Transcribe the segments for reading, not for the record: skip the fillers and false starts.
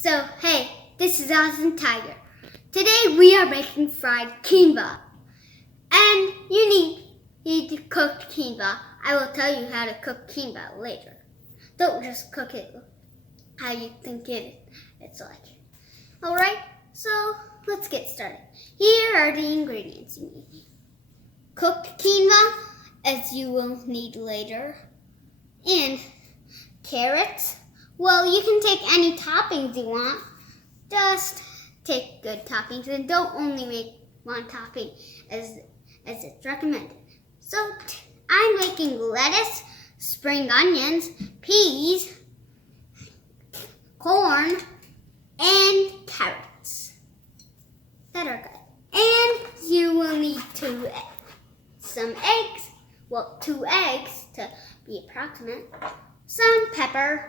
So, hey, this is Awesome Tiger. Today we are making fried quinoa. And you need to cook quinoa. I will tell you how to cook quinoa later. Don't just cook it how you think it's like. Alright, so let's get started. Here are the ingredients you need. Cooked quinoa, as you will need later. And carrots. Well, you can take any toppings you want. Just take good toppings and don't only make one topping as it's recommended. So I'm making lettuce, spring onions, peas, corn, and carrots that are good. And you will need some eggs. Well, 2 eggs to be approximate. Some pepper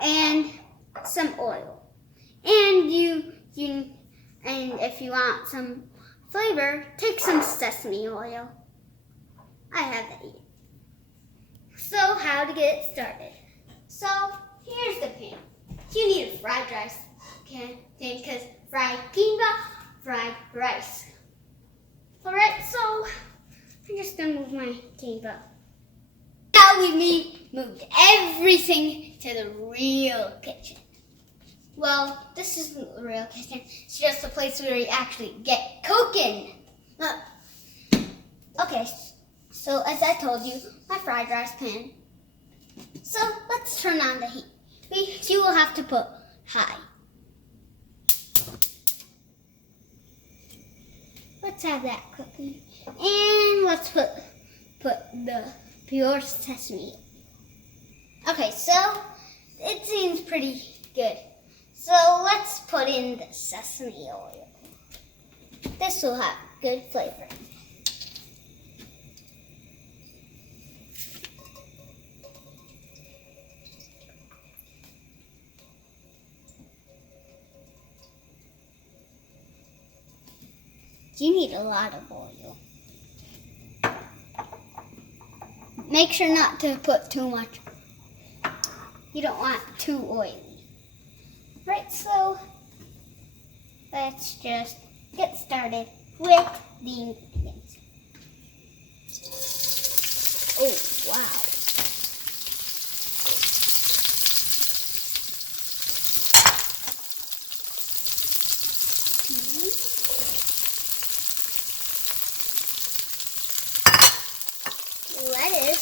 and some oil. And and if you want some flavor, take some sesame oil. I have that here. So how to get it started? So here's the pan. You need a fried rice pan because fried quinoa, fried rice. Alright, so I'm just gonna move my quinoa. Now we moved everything to the real kitchen. Well, this isn't the real kitchen. It's just a place where we actually get cooking. Okay, so as I told you, my fried rice pan. So let's turn on the heat. You will have to put high. Let's have that cooking. And let's put the pure sesame. Okay, so it seems pretty good. So let's put in the sesame oil. This will have good flavor. You need a lot of oil. Make sure not to put too much. You don't want too oily. Right, so let's just get started with the ingredients. Oh, wow. Lettuce.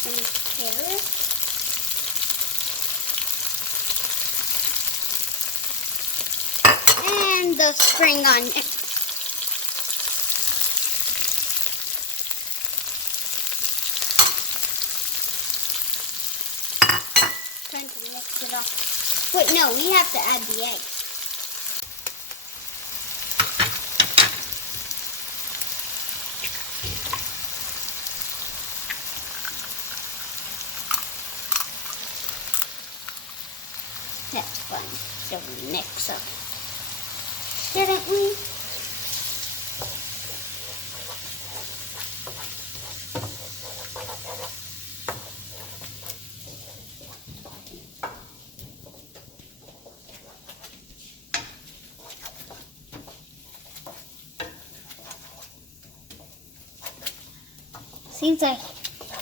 Some carrots. And the spring onion. Trying to mix it up. Wait, no, we have to add the eggs. That's fun. Don't mix up. Shouldn't we? Seems like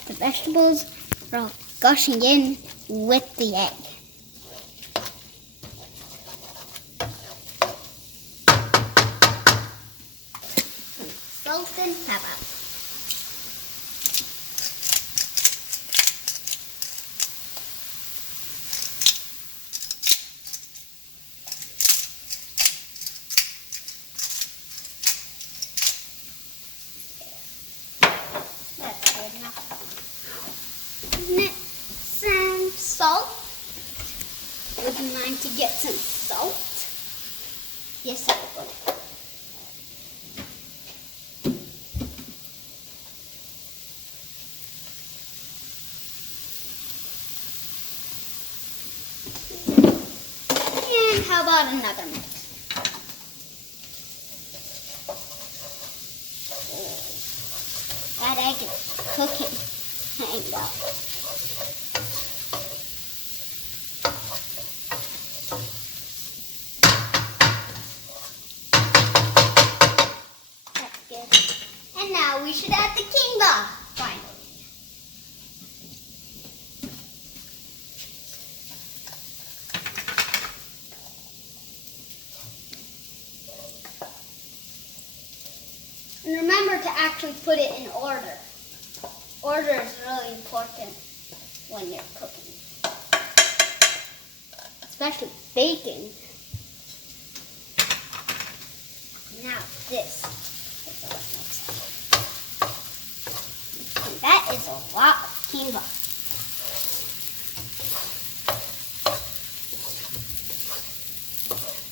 the vegetables are all gushing in with the egg. Salt and pepper. That's good enough. Isn't it? Some salt. Would you mind to get some salt? Yes, I would. How about another mix? cooking. Hang up. That's good. And now we should add the quinoa, finally. And remember to actually put it in order. Order is really important when you're cooking, especially baking. Now this is what makes it. And that is a lot of quinoa.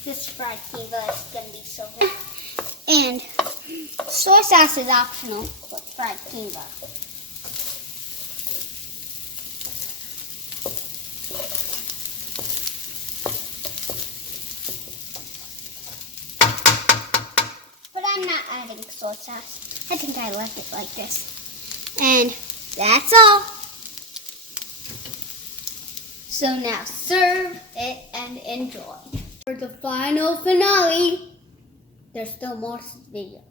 This fried quinoa is going to be so good. And soy sauce is optional with fried quinoa. But I'm not adding soy sauce. I think I like it like this. And that's all. So now serve it and enjoy. For the final finale, there's still more to the video,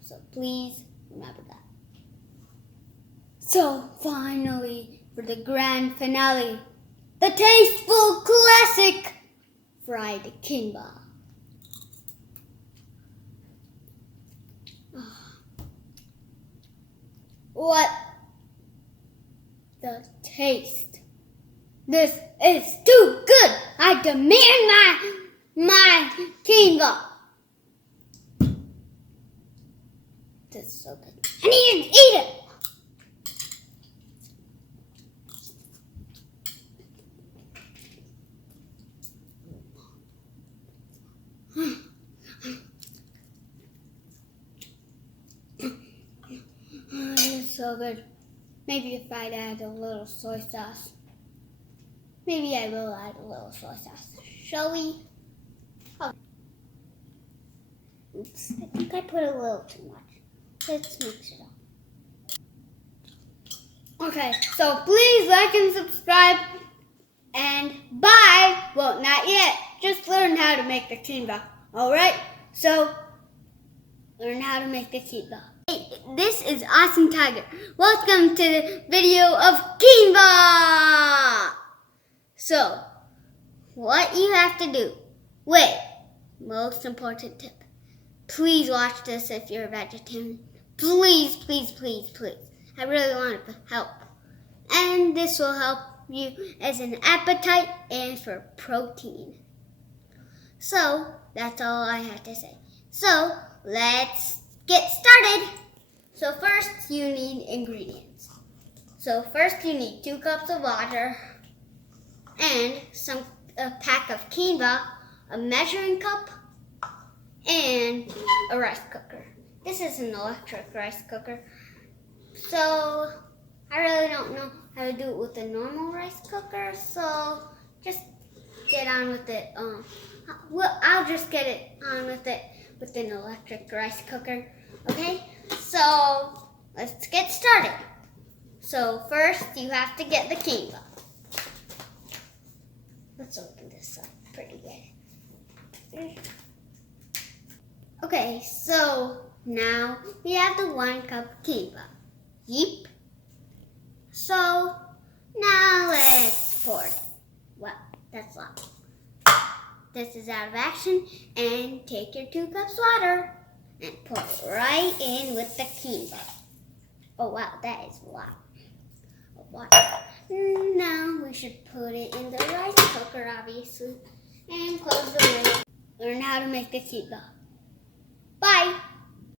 so please remember that. So finally, for the grand finale, the tasteful classic fried quinoa. What the taste! This is too good! I demand my quinoa! This is so good. I need to eat it! Oh, it is so good. Maybe if I'd add a little soy sauce. Maybe I will add a little soy sauce. Shall we? Oh. Oops, I think I put a little too much. Let's mix it up. Okay, so please like and subscribe. And bye. Well, not yet. Just learn how to make the quinoa. Alright? So, learn how to make the quinoa. Hey, this is Awesome Tiger. Welcome to the video of quinoa. So, what you have to do. Wait, most important tip. Please watch this if you're a vegetarian. Please, please, please, please. I really want to help. And this will help you as an appetite and for protein. So, that's all I have to say. So, let's get started. So first, you need ingredients. So first, you need 2 cups of water and a pack of quinoa, a measuring cup, and a rice cooker. This is an electric rice cooker. So I really don't know how to do it with a normal rice cooker, so just get on with it. I'll just get it on with it with an electric rice cooker. Okay, so let's get started. So first, you have to get the quinoa. Let's open this up pretty good. Okay, so now we have the 1 cup quinoa. Yeep. So now let's pour it. Wow, that's a lot. This is out of action, and take your 2 cups water and pour it right in with the quinoa. Oh wow, that is a lot of water. Now we should put it in the rice cooker, obviously, and close the lid. Learn how to make the quinoa. Bye!